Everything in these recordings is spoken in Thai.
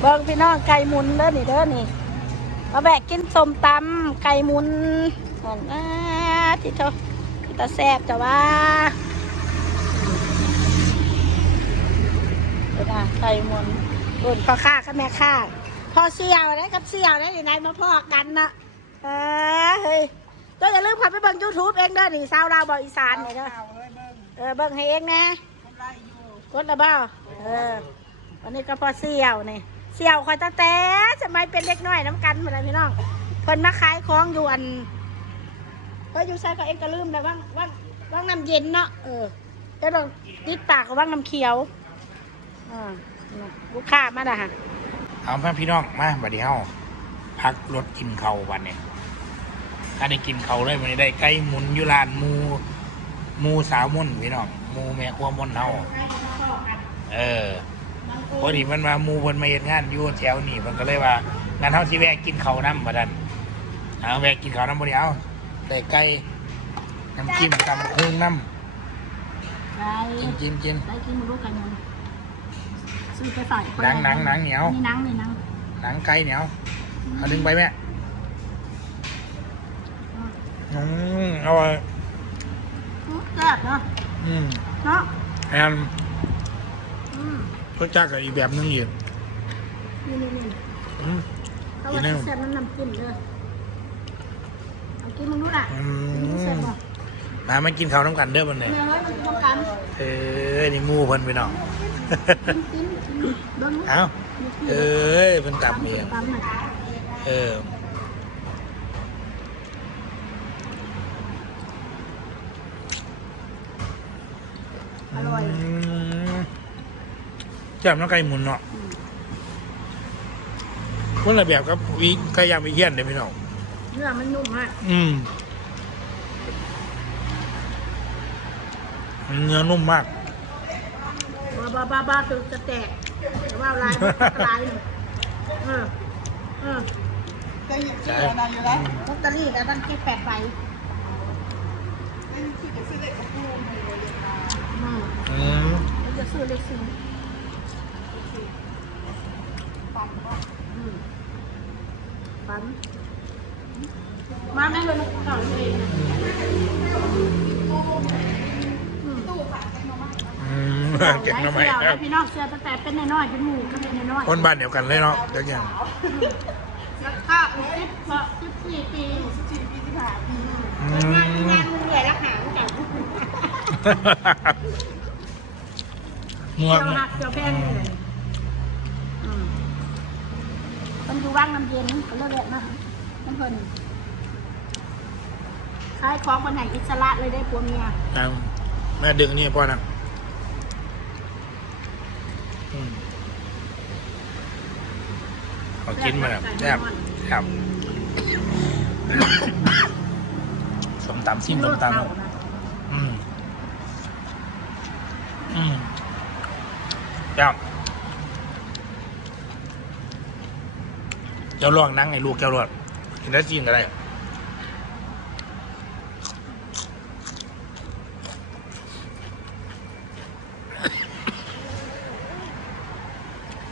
เบิ่งพี่น้องไก่หมุนเด้อนี่เด้อนี่มาแบกกินส้มตำไก่หมุนนั่นอ่าที่เธอที่ตาแซ่บจ้ะว่าเดี๋ยวนะไก่หมุนรุ่นพ่อค้ากับแม่ค้าพ่อเสี่ยวได้กับเสี่ยวได้อยู่ไหนมาพ่อกันนะเออเฮ้ยก็อย่าลืมพาไปเบิ่งยูทูบเองเด้อนี่สาวดาวบอกอีสานนี่เด้อเออเบิ่งให้เองนะกดละเบ้าเออวันนี้ก็พอเสี่ยวนี่ เสี่ยวคอยตาแต่จะไม่เป็นเล็กน้อยน้ำกันเหมือนไรพี่น้องเพิ่นมาขายของอยู่อันเฮ้ยอยู่ใส่ก็เองก็ลืมแล้วว่างว่างว่างน้ำเย็นเนาะเออเดี๋ยวเราติดตากกับว่างน้ำเขียวอ่าลูกค้ามาด่ะฮะเอาพ่อพี่น้องมาบัดนี้เฮาพักรถกินเขาวันนี้ถ้าได้กินเขาเลยวันนี้ได้ไก่หมุนยู่ร้านมูมูสาวมุ่นพี่น้องมูแม่ครัวมุ่นเฮาเออ พอดีมันมาหมูเพิ่นมาเฮ็ดงานอยู่แถวนี้เพิ่นก็เลยว่างั้นเฮาสิแวะกินเขาวน้ำบัดนั้นเอาแวะกินเขาวน้ำบ่ได้เอาได้ไก่น้ำจิ้มตำเครื่องน้ได้ำกินกินกินได้กินมาลูกกันยังซื้อไปใส่หนังหนังหนังเหนียวนี่หนังนี่หนังหนังไก่เหนียวเอาดึงไปแม่อืมเอาไว้อื้อแซ่บเนาะอืมเนาะแอนอืม รสชาติก็อีกแบบนึงอีกนี่นี่นี่อืม เขาว่าสิแซ่บน้ำน้ำจิ้มเด้อเอากินมึงดูล่ะอืกินมึงแซ่บมบ่มามากินข้าวน้ำกันเด้อมันเลยเนี่ยเฮ้ยมันต้องการเออนี่หมูเพิ่นไปน้องกินกินกินเบิ่งเอ้าเอ้ยเพิ่นตับเองตำหน่อยเอออร่อย อืม จับน้ำไก่หมุนเนาะคนละแบบกับวิไก่ย่างวิเฮียนเด้อพี่น้องเนื้อมันนุ่มมากอืมเนื้อนุ่มมากบ้าบ้าบ้าบ้าคือจะแตกแต่ว่าลายมันก็ลายหนึ่งเออเออใช่ลอตเตอรี่แล้วตั้งกี่แปดใบอืมอืมมันจะซื้อเลขสี่อื มฝัน มาแม่เลยต่อเลยนะอืมเก่งทำไมเสี่ยวครับพี่น้องเสือตั้งแต่เป็นน้อยๆเป็นหมู่ก็เป็นน้อยคนบ้านเดียวกันเลยเนาะจักอย่างแล้วก็สิบกว่าสิบสี่ปีสิบสี่ปีที่ผ่านงานงานเหนื่อยล้วหางจับงัวเกี่ยวหักเกี่ยวแพงเลย มมันอยู่ว่างน้ำเย็นก็เลิกแล้วนะมันเพิ่นขายของคนไหนอิสระเลยได้ผัวเมียเอาแม่ดึงนี่พ่อนะอืมเอากินมาแบบแซ่บครับสมตำซิมสมตำ อืม อืมครับ เจ้าลวงนั่งไอ้ลูกเจ้าลวงกินได้จริงก็ได้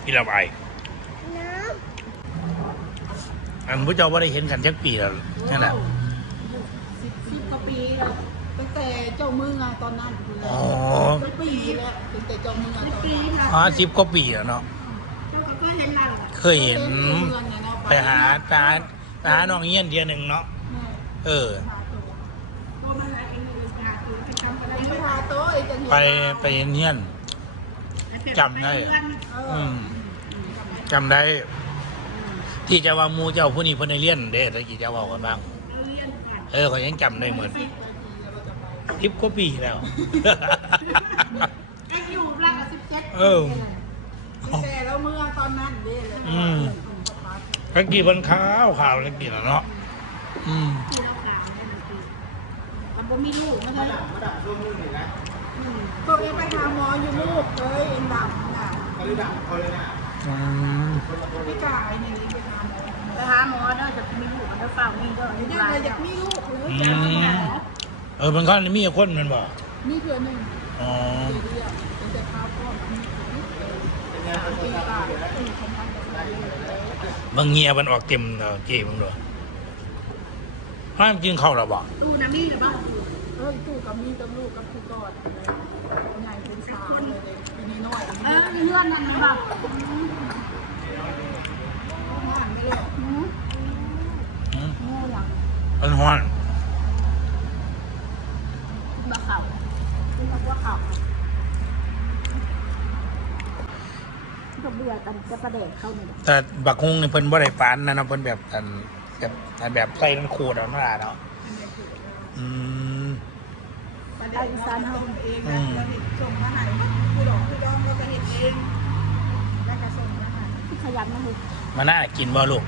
พี่ระบายอันพระเจ้าว่าได้เห็นกันจักปีแล้วนั่นแหละสิบสิบกว่าปีแล้วตั้งแต่เจ้ามืออะตอนนั้นอ๋อเป็นปีแล้วตั้งแต่เจ้ามืออะตอนนั้นปีค่ะอ๋อสิบกว่าปีแล้วเนาะเขาก็เห็นเราอะเคยเห็น ไปหาไปหาไปหาน้องเงี้ยนเดียวหนึ่งเนาะเออเพราะมันอะไรเองเลยหาตัวไปทำอะไรไปหาโต๊ะไอ้จังไปไปเห็นเงี้ยนจำได้อืมจำได้ ที่จะว่าหมูเจ้าผู้นี้เพิ่นได้เรียนเด้ตะกี้เจ้าเว่ากันบ้าง เออเขายังจำได้เหมือนทิปกว่าปีแล้วไอ้อยู่รักกับสิบเจ็ดเออตั้งแต่เรามือตอนนั้นเด้เลยอืม ตะกี้เพิ่นขาวขาวตะกี้แล้วเนาะอืมที่เราขาวมันบ่มีลูกมันเลยตัวเองไปหาหมออยู่ลูกเลยเอ็นดำน่ะอืมพี่กายนี่ไปหาหมอไปหาหมอเด้อจะมีลูกมันจะเฝ้านี่เด้อลูกยังหลาไงนอยากมีลูกหรืออืจะมีหมมอเออเป็นข้อนี้มีคนแมันบ่มีเพื่อนหนึ่งอ๋อปีเดียวตั้งแต่ข้าวพ่อมามีสามปีกว่าเป็นคนทำแบบนั้น บางเงียมันออกเต็มเออเก๋มึงด้วยห้ามกินข้าวหรอบอกตู้น้ำนี่หรือเปล่าเออตู้กับมีกับลูกกับผู้กอดใหญ่เป็นสาวเลยเลยปีนี้น้อยเออมีเงื่อนนั่นนะบอกผ่านไม่หรอก หืม อืม งูหลัง มันฮ้อน บะเข่าคุณบอกว่าเข่าก็เบื่อกันจะประเด็กเข้าเนี่ย แต่บักฮุงนี่เพิ่นบ่ได้ปานนะเนาะเพิ่นแบบอันแบบอันแบบใส่มันขูดเอาเนาะเนาะอืม ประเด็นเราทำเองนะเราเห็นส่งมาให้ผู้ดอกผู้ดองเราก็เห็นเองแล้วก็ส่งมาให้ขยันนะคือมาน่ากินบ่ลูก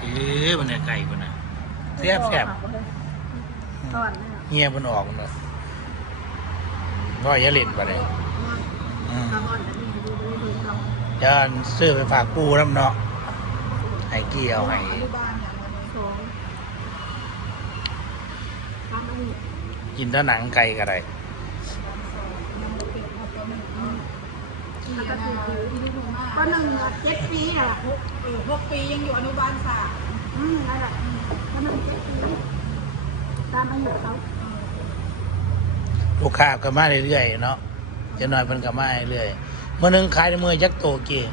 เอ๊ะมันเนี่ยไก่พุ่นน่ะแซ่บแซ่บตอนนี้เงียบมันออกมันเนาะว่าอย่าเล่นบ่ได้อืมคาร์บอนจะมีดูดูดูเรา จะซื้อไปฝากปู่นำเนาะให้เกี่ยวให้กินแต่หนังไก่ก็ได้ยันเอาตัวหนึ่งเอาที่นะที่นี่ถูกมากก็หนึ่งเจ็ดปีน่ะหกหกปียังอยู่อนุบาลสามอืมนั่นแหละก็หนึ่งเจ็ดปีตามอายุเขาลูกค้าก็มาเรื่อยๆเนาะจะหน่อยเพิ่นก็มาเรื่อยๆ มื้อหนึงขายได้มื้อจักโตกี่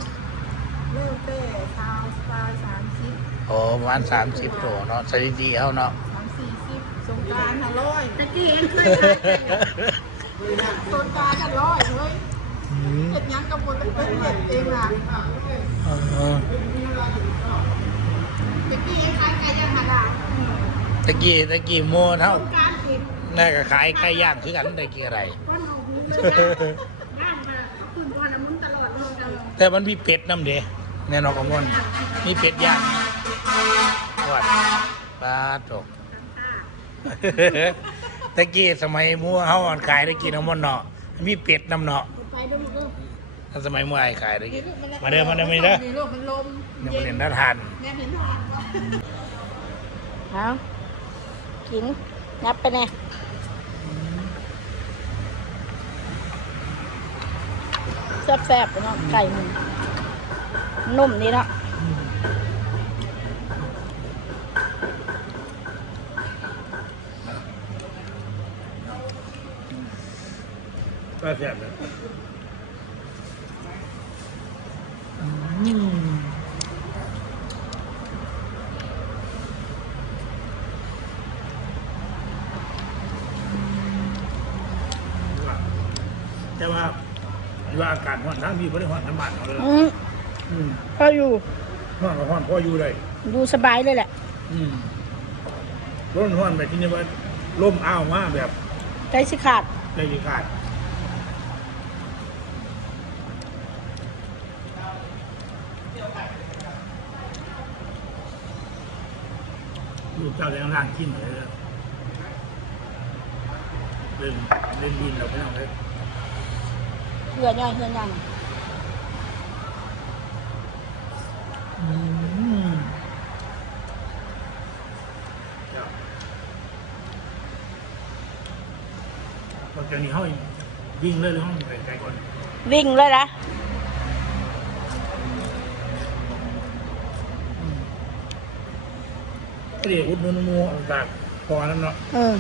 เริ่มเต้สาวสไตล์สามสิบโอ้ประมาณ30โตเนาะสถิติเฮาเนาะสามสี่สิบสงกรารห้าร้อยตะกี้เองเคยขายกันเนี่ยสงกรารห้าร้อยเฮ้ยอืมเห็ดหยังกับคนเป็นเห็ดเองอะเออตะกี้เองขายไก่ย่างหาดาวตะกี้ตะกี้โมเท่าสงกรารกินน่าก็ขายไก่ย่างคือกันตะกี้อะไร ก้อนเอาหูเลย แต่มันมีเป็ดน้ำเดแน่นอนกับมันมีเป็ดย่างวัดปลาตกตะกี้สมัยมัวเฮาอ่อนขายได้กินน้ำมันเนาะมีเป็ดน้ำเนาะถ้าสมัยมัวไอ้ขายได้กินมาเด้อมาเด้อมาเด้อมีโรคมันลมยังไม่เห็นน่าทานเอากินนับไปแน่ แซ่บๆไปเนาะไก่มันนุ่มดีเนาะก็แซ่บเลยแต่ว่า ว่าอากาศร้อนทั้งพี่ไม่ได้ร้อนทั้งบ้านเราเลยอืมอืมพออยู่ร้อนก็ร้อนพออยู่เลยอยู่สบายเลยแหละ อืมร้อนร้อนแบบที่นี่ว่าร่มอ้าวมากแบบใจสิขาดได้ดีขาดลูกเจ้าแรงร่างกินเลยเล่นเล่นดินเราไม่ต้องเลย เหือย่อยเหือย่อยอืมครับพอจากนี้เขาวิ่งเลยหรือห้องไปไกลก่อนวิ่งเลยนะก็เดี๋ยวอุดหนุนหมูต่างๆพอนั้นเนาะ เออ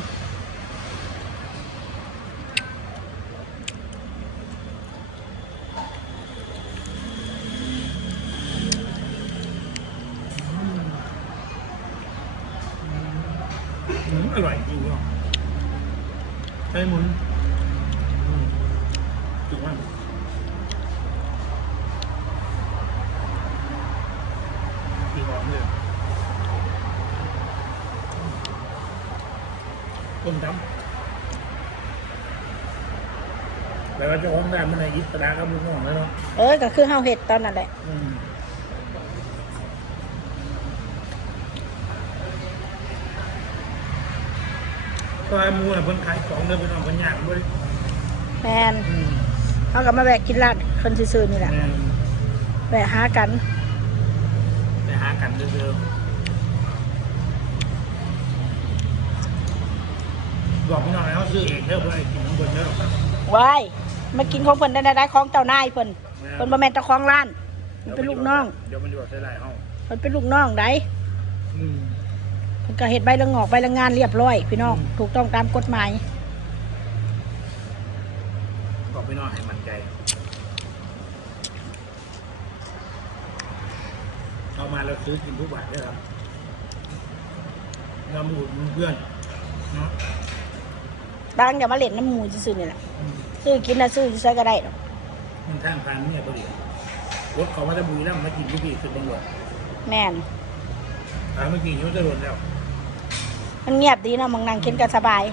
อืมอร่อยจริงเนาะใช่หมุนอืมถูกมากคือหอมเลยต้มดำแต่ว่าเจะห้าของได้มันในอิสระกับลูกน้องแล้วเนาะ เออก็คือเฮาเห็ดตอนนั้นแหละ อืม ก็ไอ้หมูน่ะเพิ่นขายของเด้อเพิ่นเอาเพิ่นย่างเว้ยแมนอืมเขาก็มาแวะกินร้านคนซื่อๆนี่แหละแม่นแวะหากัน ไปหากันเดิมๆบอกพี่น้องให้เขาซื้อเองเด้อเพื่อให้กินน้ำเพิ่นเด้อว้ายมากินของเพิ่นได้ได้ของเจ้านายเพิ่นเพิ่นบ่แม่นเจ้าของร้านเมันเป็นลูกน้องเดี๋ยวมันอยู่ใส่ไรเฮามันเป็นลูกน้องได้อืม มันก็เห็ดใบละงอกใบละงานเรียบร้อย พี่น้อง ถูกต้องตามกฎหมาย บอกพี่น้องให้มั่นใจ เอามาแล้วซื้อกินทุกบาทด้วยครับเรามาอุดหนุนเพื่อนเนาะบางอย่ามาเล่นน้ำหมูซื่อๆนี่แหละอืมซื้อกินนะซื้อจะใช้ก็ได้หรอกมันข้างทางเนี่ยพอดีรถเขาว่าจะบุรีแล้วมากินที่พี่คือตำรวจแม่น ถามเมื่อกี้ยุ่งจะโดนแล้ว มันเงียบดีเนาะมังนั่งกินกันสบาย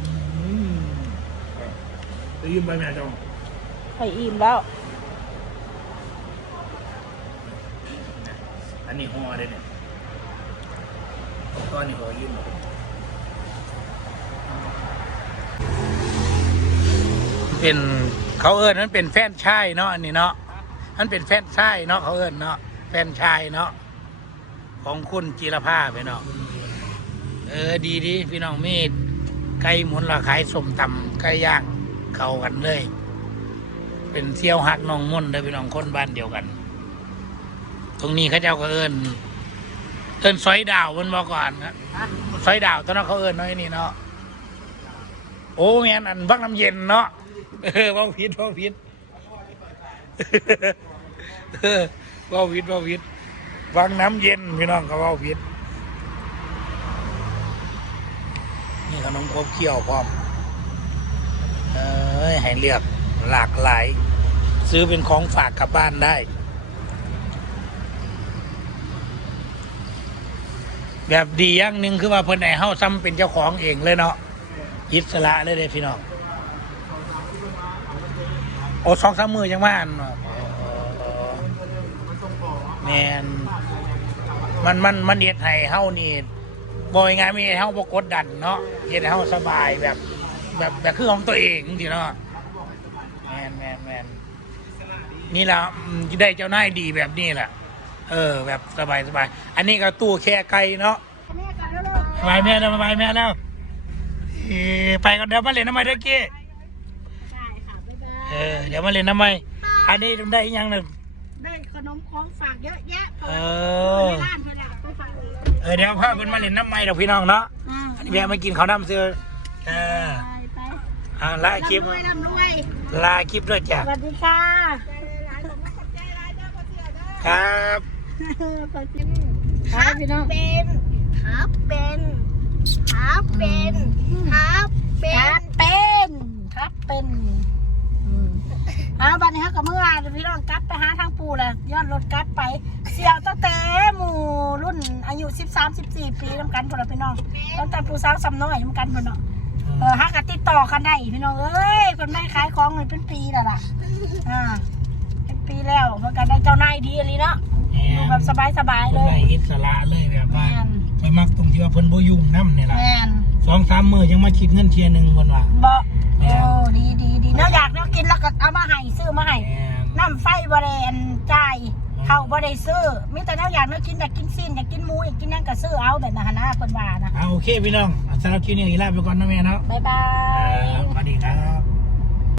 อืมครับจะยืมใบแม่จองค่อยอิ่มแล้ว อันนี้ห่อเลยเนี่ยก้อนนี้ห่อยืมหมด เป็นเขาเอิญนั้นเป็นแฟนชายเนาะอันนี้เนาะมันเป็นแฟนชายเนาะเขาเอิญเนาะแฟนชายเนาะของคุณจีรภาไปเนาะเออดีดีพี่น้องมีดไก่หมุนราขายสมตำไก่ย่างเข้ากันเลย เป็นเที่ยวหักน้องมุ่นเด้อพี่น้องคนบ้านเดียวกัน ตรงนี้เขาเจ้าก็เอิญเอิญซอยดาวมันบอกก่อนนะซอยดาวตอนนั้นเขาเอิญน้อยนี่เนาะโอ้แม่นอันบักน้ำเย็นเนาะ เออว่าพิษว่าพิษเออว่าพิษว่าพิษวังน้ำเย็นพี่น้องเขาว่าพิษนี่ขนมครบเคี่ยวพร้อมเอ้ยให้เลือกหลากหลาย ซื้อเป็นของฝากกลับบ้านได้ แบบดีอย่างหนึ่งคือว่าเพิ่นไอ้เฮาซ้ำเป็นเจ้าของเองเลยเนาะอิสระเลยเด้พี่น้อง อ้สองสามมือยังมาอันเนาะแมนมันมันมันเฮ็ดให้เฮานี่บ่อยงานมีให้เฮาบ่กดดันเนาะเฮ็ดให้เฮาสบายแบบ แบบแบบคือของตัวเองจริงๆเนาะแมนแมนแมนนี่แหละอืมได้เจ้านายดีแบบนี้แหละเออ แบบสบายสบายอันนี้ก็ตู้แค่ไก่เนาะไปแม่แล้วไปแม่แล้วเอ่อไปกันเดี๋ยวมาเล่นน้ำไม้เด้อกี้ เออเดี๋ยวมาเล่นน้ำไม้อันนี้ได้อีกอยังหนึ่งได้ขนมของฝากเยอะแยะเอไปอร้านเพื่อนละไปฝากเลยเออเดี๋ยวพาเพิ่นมาเล่นน้ำไม้เดี๋ยวพี่น้องเนาะอ่าอันนี้แม่มากินข้าวน้ำเสือเออไปไปอ่าลาคลิปร่ำรวยร่ำรวยลาคลิปด้วยจ้ะสวัสดีค่ะครับ ขอบคุณค่ะพี่น้อง เป็นครับเป็นครับเป็นครับเป็ ครั น บเป็นครับเป็นอืมเอาบัดนี้เขา กับเมื่อวานพี่น้องกลับไปหาทางปูเลยย้อนรถกลับไป เสี่ยวตั้งแต่หมู่รุ่นอายุ 13 14 ปีน้ำกันพวกเราพี่น้องตั้งแต่ปูสาวสำน้อยน้ำกันพวกเนาะเออฮักกันติดต่อกันได้พี่น้องเอ้ยคนไม่ขายของเลยเป็นปีแล้วล่ะอ่าเป็นปีแล้วเพราะกันได้เจ้านายดีอะไรเนาะอยู่แบบสบายๆเพิ่เลนได้ยอิสระเลยแบบแมว่านไปมักตรงที่ว่าเพิ่นบ่ยุ่งน้ำเนี่ยล่ะแมนสองสามมือยังมาคิดเงินเทียหนึ่งคนว่าบ่โอ้ดีดีดีเนาะอยากเนาะกินแล้วก็เอามาให้ซื้อมาให้แม่นน้ำไฟบริเวณจ่ายเขาบริซื้อมีแต่แนวอยากเนาะกินอยากกินซีนอยากกินหมูอยากกินนั่นก็ซื้อเอาแบบนั้นหั้นนะคนว่านะเอาโอเคพี่น้องสำหรับคลิปนี้ลาไปก่อนนะแม่เนาะบ๊ายบาอ่ายสวัสดีครับ